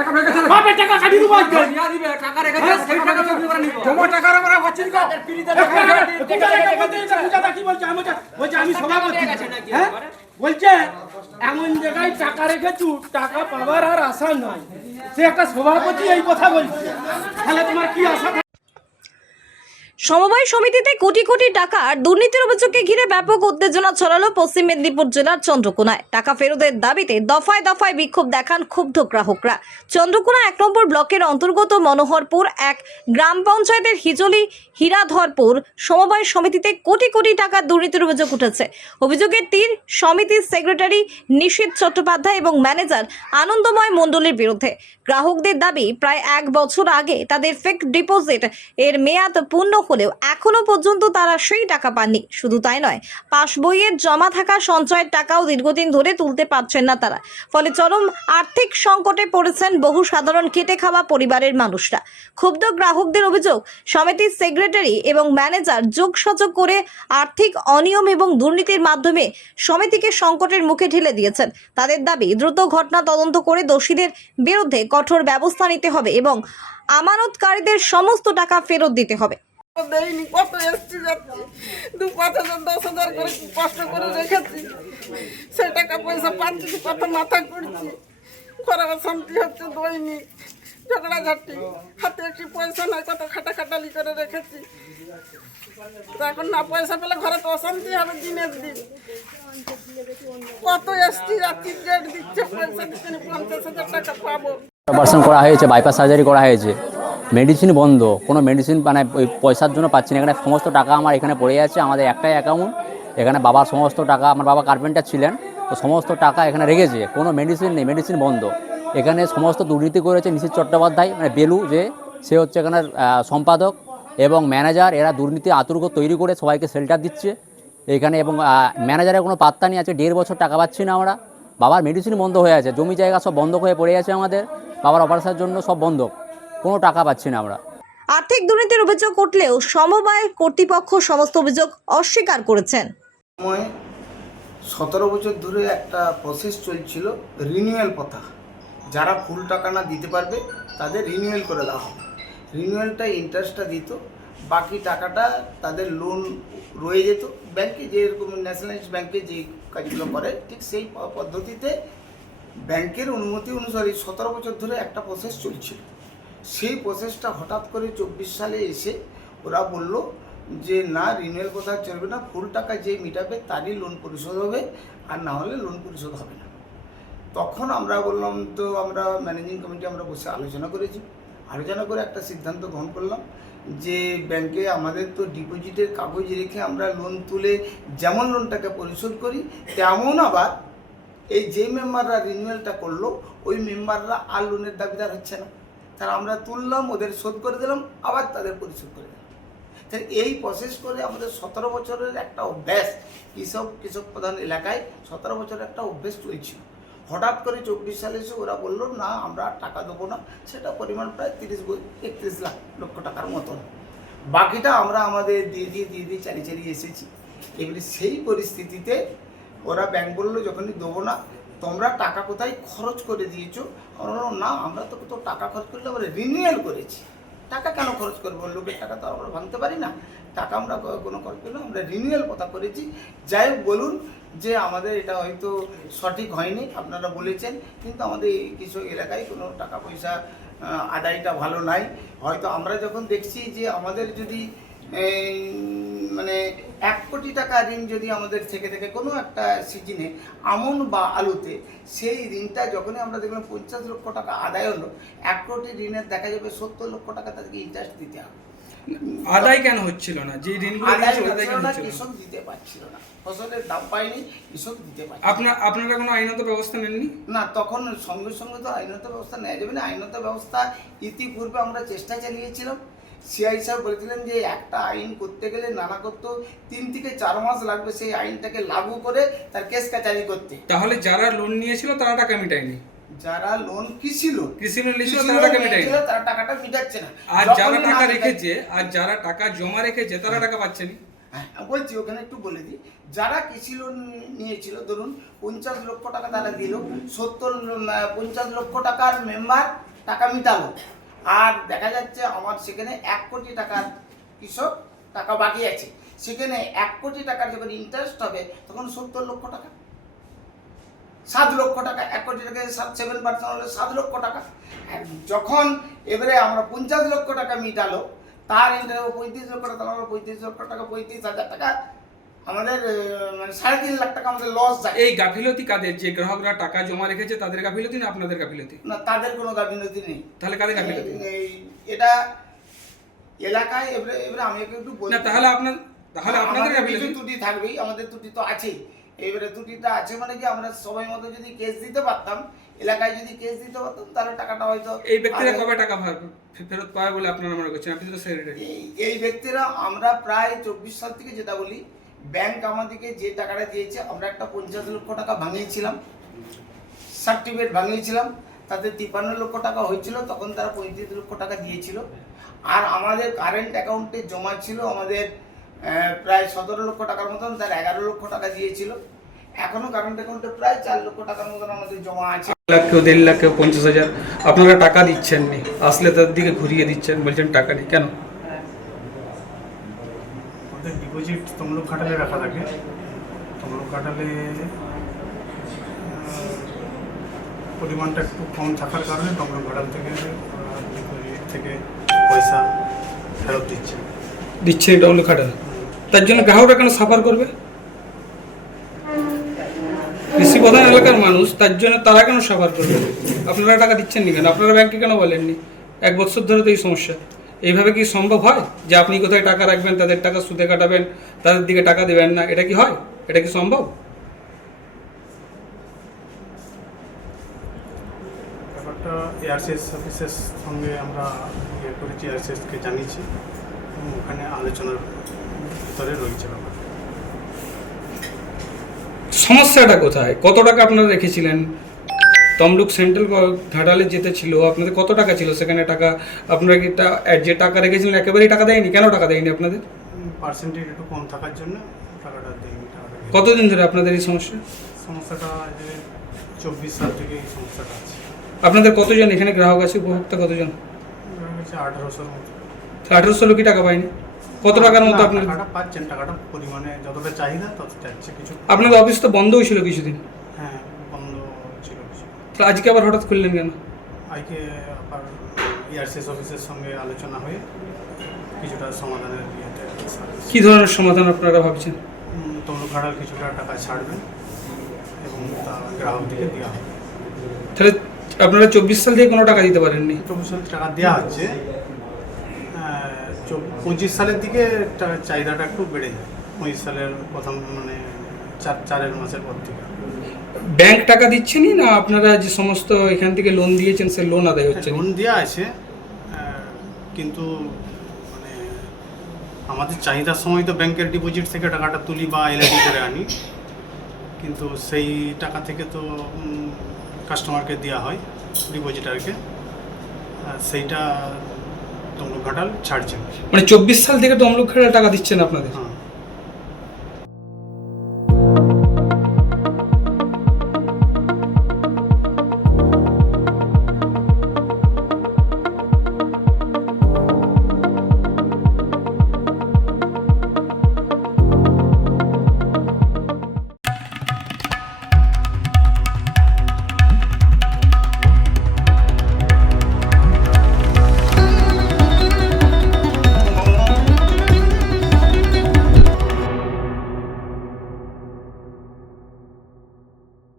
টাকা রেখেছে বাপের টাকা কাটি দেবো আজকে দিয়া দিবে টাকা রেখেছে সেই টাকা চুরি করে নিব তোমার টাকা আমরা হচ্ছে না পিড়িতে টাকা পূজাটা কি বলছে আমি বলছে আমি সভাপতি হ্যাঁ বলছে এমন জায়গায় টাকা রেখেছু টাকা পাওয়ার আর আশা নাই সে একটা সভাপতি এই কথা বলছে তাহলে তোমার কি আশা? সমবায় সমিতিতে কোটি কোটি টাকার দুর্নীতির অভিযোগকে ঘিরে ব্যাপক উত্তেজনা ছড়ালো পশ্চিম মেদিনীপুর জেলার চন্দ্রকোনায়। টাকা ফেরতের দাবিতে দফায় দফায় বিক্ষোভ দেখান ক্ষুব্ধ গ্রাহকরা। চন্দ্রকোনা 1 নম্বর ব্লকের অন্তর্গত মনোহরপুর এক গ্রাম পঞ্চায়েতের হিজলি হীরাধরপুর সমবায় সমিতিতে কোটি কোটি টাকার দুর্নীতির অভিযোগ উঠেছে। অভিযোগের তীর সমিতির সেক্রেটারি নিশীথ চট্টোপাধ্যায় এবং ম্যানেজার আনন্দময় মণ্ডলের বিরুদ্ধে। গ্রাহকদের দাবি, প্রায় 1 বছর আগে তাদের ফিক্সড ডিপোজিট এর মেয়াদ পূর্ণ হলেও এখনো পর্যন্ত তারা সেই টাকা পাননি। শুধু তাই নয়, পাস বইয়ের জমা থাকা সঞ্চয়ের টাকাও দীর্ঘদিন ধরে তুলতে পারছেন না তারা। ফলে চরম আর্থিক সংকটে পড়েছেন বহু সাধারণ খেটে খাওয়া পরিবারের মানুষরা। ক্ষুব্ধ গ্রাহকদের অভিযোগ, সমিতির সেক্রেটারি এবং ম্যানেজার যোগসাযোগ করে আর্থিক অনিয়ম এবং দুর্নীতির মাধ্যমে সমিতিকে সংকটের মুখে ঠেলে দিয়েছেন। তাদের দাবি, দ্রুত ঘটনা তদন্ত করে দোষীদের বিরুদ্ধে কঠোর ব্যবস্থা নিতে হবে এবং আমানতকারীদের সমস্ত টাকা ফেরত দিতে হবে। দেয়নি, কত এসছি যাচ্ছি 2-5,000 10,000 করে কষ্ট করে রেখেছি, সেই টাকা পয়সা পাচ্ছি, কত মাথা করছি, ঘরে অশান্তি হচ্ছে, দৈনিক ঝগড়াঝাটি, হাতে একটি পয়সা নাই, কত খাটাখাটালি করে রেখেছি। তো এখন না পয়সা পেলে ঘরে তো অশান্তি হবে দিনের দিন। কত এসছি যাচ্ছি, ডেট দিচ্ছে, পয়সা দিচ্ছে না, 50,000 টাকা পাবো। অপারেশন করা হয়েছে, বাইপাস সার্জারি করা হয়েছে, মেডিসিন বন্ধ, কোনো মেডিসিন মানে ওই পয়সার জন্য পাচ্ছি না। এখানে সমস্ত টাকা আমার এখানে পড়ে আছে, আমাদের একটাই অ্যাকাউন্ট, এখানে বাবার সমস্ত টাকা, আমার বাবা কার্পেন্টার ছিলেন, তো সমস্ত টাকা এখানে রেখেছে, কোনো মেডিসিন নেই, মেডিসিন বন্ধ। এখানে সমস্ত দুর্নীতি করেছে নিশীথ চট্টোপাধ্যায়, মানে বেলু, যে সে হচ্ছে এখানের সম্পাদক এবং ম্যানেজার। এরা দুর্নীতি আতুর্ঘ তৈরি করে সবাইকে শেল্টার দিচ্ছে এখানে, এবং ম্যানেজারের কোনো পাত্তা নেই আছে। 1.5 বছর টাকা পাচ্ছি না আমরা। বাবার মেডিসিন বন্ধ হয়ে আছে, জমি জায়গা সব বন্ধ হয়ে পড়ে আছে আমাদের, বাবার অপারেশনের জন্য সব বন্ধ, কোনো টাকা পাচ্ছি না আমরা। আর্থিক দুর্নীতির অভিযোগ উঠলেও সমবায় কর্তৃপক্ষ সমস্ত অভিযোগ অস্বীকার করেছেন। সময় 17 বছর ধরে একটা প্রসেস চলছিল রিনিউয়াল কথা, যারা ফুল টাকা না দিতে পারবে তাদের রিনিউয়াল করে দেওয়া হবে। রিনিউয়ালটা ইন্টারেস্টটা দিত, বাকি টাকাটা তাদের লোন রয়ে যেত ব্যাংকে, যেরকম ন্যাশনালাইজড ব্যাংকে যে কাজগুলো করে ঠিক সেই পদ্ধতিতে ব্যাংকের অনুমতি অনুসারে 17 বছর ধরে একটা প্রসেস চলছিল। সেই প্রসেসটা হঠাৎ করে 24 সালে এসে ওরা বলল যে না, রিনিউয়াল কথা চলবে না, ফুল টাকা যে মিটাবে তারই লোন পরিশোধ হবে, আর না হলে লোন পরিশোধ হবে না। তখন আমরা বললাম, তো আমরা ম্যানেজিং কমিটি আমরা বসে আলোচনা করেছি, আলোচনা করে একটা সিদ্ধান্ত গ্রহণ করলাম যে ব্যাংকে আমাদের তো ডিপোজিটের কাগজ রেখে আমরা লোন তুলে যেমন লোনটাকে পরিশোধ করি, তেমন আবার এই যে মেম্বাররা রিনিউয়ালটা করলো ওই মেম্বাররা আর লোনের দাবিদার হচ্ছে না। তারা আমরা তুললাম, ওদের শোধ করে দিলাম, আবার তাদের পরিশোধ করে দিলাম। তাই এই প্রসেস করে আমাদের 17 বছরের একটা অভ্যাস, কৃষক প্রধান এলাকায় 17 বছরের একটা অভ্যাস চলছিল। হঠাৎ করে 24 সালে এসে ওরা বললো না, আমরা টাকা দেবো না। সেটা পরিমাণ প্রায় 31 লক্ষ টাকার মতন। বাকিটা আমরা আমাদের দিয়ে দিয়ে চালিয়ে এসেছি। এবারে সেই পরিস্থিতিতে ওরা ব্যাংক বললো, যখনই দেবো না, তোমরা টাকা কোথায় খরচ করে দিয়েছো? আমরা বললাম না, আমরা তো কোথাও টাকা খরচ করলে আমরা রিনিউয়াল করেছি, টাকা কেন খরচ করবো? লোকের টাকা তো আমরা ভাঙতে পারি না, টাকা আমরা কোনো খরচ করলে আমরা রিনিউয়াল কথা করেছি। যাই হোক, বলুন যে আমাদের এটা হয়তো সঠিক হয়নি, আপনারা বলেছেন, কিন্তু আমাদের কিছু এলাকায় কোনো টাকা পয়সা আদায়টা ভালো নাই। হয়তো আমরা যখন দেখছি যে আমাদের যদি মানে 1 কোটি টাকা ঋণ যদি আমাদের থেকে কোনো একটা সিজনে আমন বা আলুতে, সেই ঋণটা যখনই আমরা দেখলাম 50 লক্ষ টাকা আদায় হলো, 1 কোটি ঋণের দেখা যাবে 70 লক্ষ টাকা তাদেরকে ইন্টারেস্ট দিতে হবে। আদায় কেন হচ্ছিল না? যে ঋণগুলো আদায় হচ্ছিল না, কৃষক দিতে পারছিল না, ফসলের দাম পায়নি, কৃষক দিতে পারছিল। আপনারা কোনো আইনত ব্যবস্থা নেননি? না, তখন সঙ্গে সঙ্গে তো আইনত ব্যবস্থা নেওয়া যাবে না। আইনত ব্যবস্থা ইতিপূর্বে আমরা চেষ্টা চালিয়েছিলাম। সিআই সাহেব বলেছিলেন যে একটা আইন করতে গেলে নানা করতে 3 থেকে 4 মাস লাগবে সেই আইনটাকে লাগু করে তার কেস কাচারি করতে। তাহলে যারা লোন নিয়েছিল তারা টাকা মিটায়নি? যারা লোন কৃষি লোন নিয়েছিল তারা টাকা মিটায়নি, তারা টাকাটা মিটাচ্ছে না। আর যারা টাকা রেখেছে, আর যারা টাকা জমা রেখেছে তারা টাকা পাচ্ছে না। হ্যাঁ বলছি, ওখানে একটু বলে দিই। যারা কৃষি লোন নিয়েছিল, ধরুন 50 লক্ষ টাকা তারা দিল, 50 লক্ষ টাকার মেম্বার টাকা মিটালো, আর দেখা যাচ্ছে আমার সেখানে 1 কোটি টাকার কৃষক টাকা বাকি আছে। সেখানে 1 কোটি টাকার যখন ইন্টারেস্ট হবে তখন 70 লক্ষ টাকা, 7 লক্ষ টাকা। 1 কোটি টাকায় 7% হলে 7 লক্ষ টাকা। আর যখন এবারে আমরা 50 লক্ষ টাকা মিটালো, তার ইন্টারেস্ট 35 লক্ষ টাকা, আমরা 35 লক্ষ টাকা 35,000 টাকা আমাদের মানে 3.5 লাখ টাকা আমাদের লস যায়। এই গাফিলতি কাদের? যে গ্রাহকরা টাকা জমা রেখেছে তাদের গাফিলতি না আপনাদের গাফিলতি? না, তাদের কোনো গাফিলতি নেই। তাহলে কাদের গাফিলতি? এটা এলাকায় এবারে আমি একটু বলি না, তাহলে আপনাদের কিছু গাফিলতি। ত্রুটি থাকবেই, আমাদের ত্রুটি তো আছেই। এবারে ত্রুটিটা আছে মানে কি, আমরা সবাই মতো যদি কেস দিতে পারতাম, এলাকায় যদি কেস দিতে পারতাম, তাহলে টাকাটা হয়তো এই ব্যক্তিরা কবে টাকা ফেরত পাবে বলে আপনারা মনে করছেন? আপনি তো সেক্রেটারি। এই ব্যক্তিরা, আমরা প্রায় 24 সাল থেকে যেটা বলি, ব্যাংক আমাদেরকে যে টাকাটা দিয়েছে, আমরা একটা 50 লক্ষ টাকা ভাঙিয়েছিলাম, সার্টিফিকেট ভাঙিয়েছিলাম, তাতে 53 লক্ষ টাকা হয়েছিল, তখন তারা 35 লক্ষ টাকা দিয়েছিল। আর আমাদের কারেন্ট অ্যাকাউন্টে জমা ছিল আমাদের প্রায় 17 লক্ষ টাকার মতন, তার 11 লক্ষ টাকা দিয়েছিল। এখনো কারেন্ট অ্যাকাউন্টে প্রায় 4 লক্ষ টাকার মতন আমাদের জমা আছে। 1 লাখ, কেউ 1.5 লাখ, কেউ 50,000। আপনারা টাকা দিচ্ছেন নি, আসলে তার দিকে ঘুরিয়ে দিচ্ছেন, বলছেন টাকা নেই। কেন? আমাদের ডিপোজিট তমলুক ঘাটালে রাখা থাকে। তমলুক ঘাটালে পরিমাণটা একটু কম থাকার কারণে তমলুক ঘাটাল থেকে ডিপোজিট থেকে পয়সা ফেরত দিচ্ছে ডবল খাটাল। তার জন্য গ্রাহকরা কেন সাফার করবে? কৃষি প্রধান এলাকার মানুষ, তার জন্য তারা কেন সাফার করবে? আপনারা টাকা দিচ্ছেন নি কেন? আপনারা ব্যাংকে কেন বলেননি? 1 বছর ধরে তো এই সমস্যা। এইভাবে কি সম্ভব হয় যে আপনি কোথায় টাকা রাখবেন, তাদের টাকা সুদে কাটাবেন, তাদের দিকে টাকা দেবেন না? এটা কি হয়? এটা কি সম্ভব? ব্যাপারটা এআরসিএস অফিসের সঙ্গে আমরা ইয়ে করেছি, এআরসিএসকে জানিয়েছি, এবং ওখানে আলোচনার ভিতরে রয়েছে ব্যাপারটা। সমস্যাটা কোথায়? কত টাকা আপনারা রেখেছিলেন? তমলুক সেন্ট্রাল ঘাটালে যেতে ছিল, আপনাদের কত টাকা ছিল সেখানে? টাকা আপনারা কি যে টাকা রেখেছিলেন একেবারেই টাকা দেয়নি? কেন টাকা দেয়নি আপনাদের? পার্সেন্টেজ একটু কম থাকার জন্য টাকাটা দেয়নি। কতদিন ধরে আপনাদের এই সমস্যা? সমস্যাটা যে 24 সাল থেকে এই সমস্যাটা আছে। আপনাদের কতজন এখানে গ্রাহক আছে, উপভোক্তা কতজন? 1800-র মতো। 1800 লোকই টাকা পায়নি? কত টাকার মতো না, আপনার? টাকাটা পাচ্ছেন, টাকাটা পরিমাণে যতটা চাহিদা তত যাচ্ছে। কিছু আপনাদের অফিস তো বন্ধ হয়েছিল কিছুদিন, হ্যাঁ বন্ধ ছিল কিছু। তো আজকে আবার হঠাৎ খুললেন কেন? আজকে আবার এআরসিএস অফিসের সঙ্গে আলোচনা হয়ে কিছুটা সমাধানের ইয়েতে কি ধরনের সমাধান আপনারা ভাবছেন? তমলুক ঘাটাল কিছুটা টাকা ছাড়বেন এবং তা গ্রাহকদিকে দেওয়া হবে। তাহলে আপনারা 24 সাল থেকে কোনো টাকা দিতে পারেননি? 24 সালে টাকা দেওয়া হচ্ছে, 25 সালের দিকে চাহিদাটা একটু বেড়ে যায়। 25 সালের প্রথম মানে 4 মাসের পর থেকে। ব্যাংক টাকা দিচ্ছেনই না? আপনারা যে সমস্ত এখান থেকে লোন দিয়েছেন সে লোন আদায় হচ্ছে না? লোন দেওয়া আছে, কিন্তু মানে আমাদের চাহিদার সময় তো ব্যাংকের ডিপোজিট থেকে টাকাটা তুলি বা এলআইডি করে আনি, কিন্তু সেই টাকা থেকে তো কাস্টমারকে দেওয়া হয়, ডিপোজিটারকে, সেইটা তমলুক ঘাটাল ছাড়ছে। মানে 24 সাল থেকে তমলুক ঘাটাল টাকা দিচ্ছেন আপনাদের? হ্যাঁ।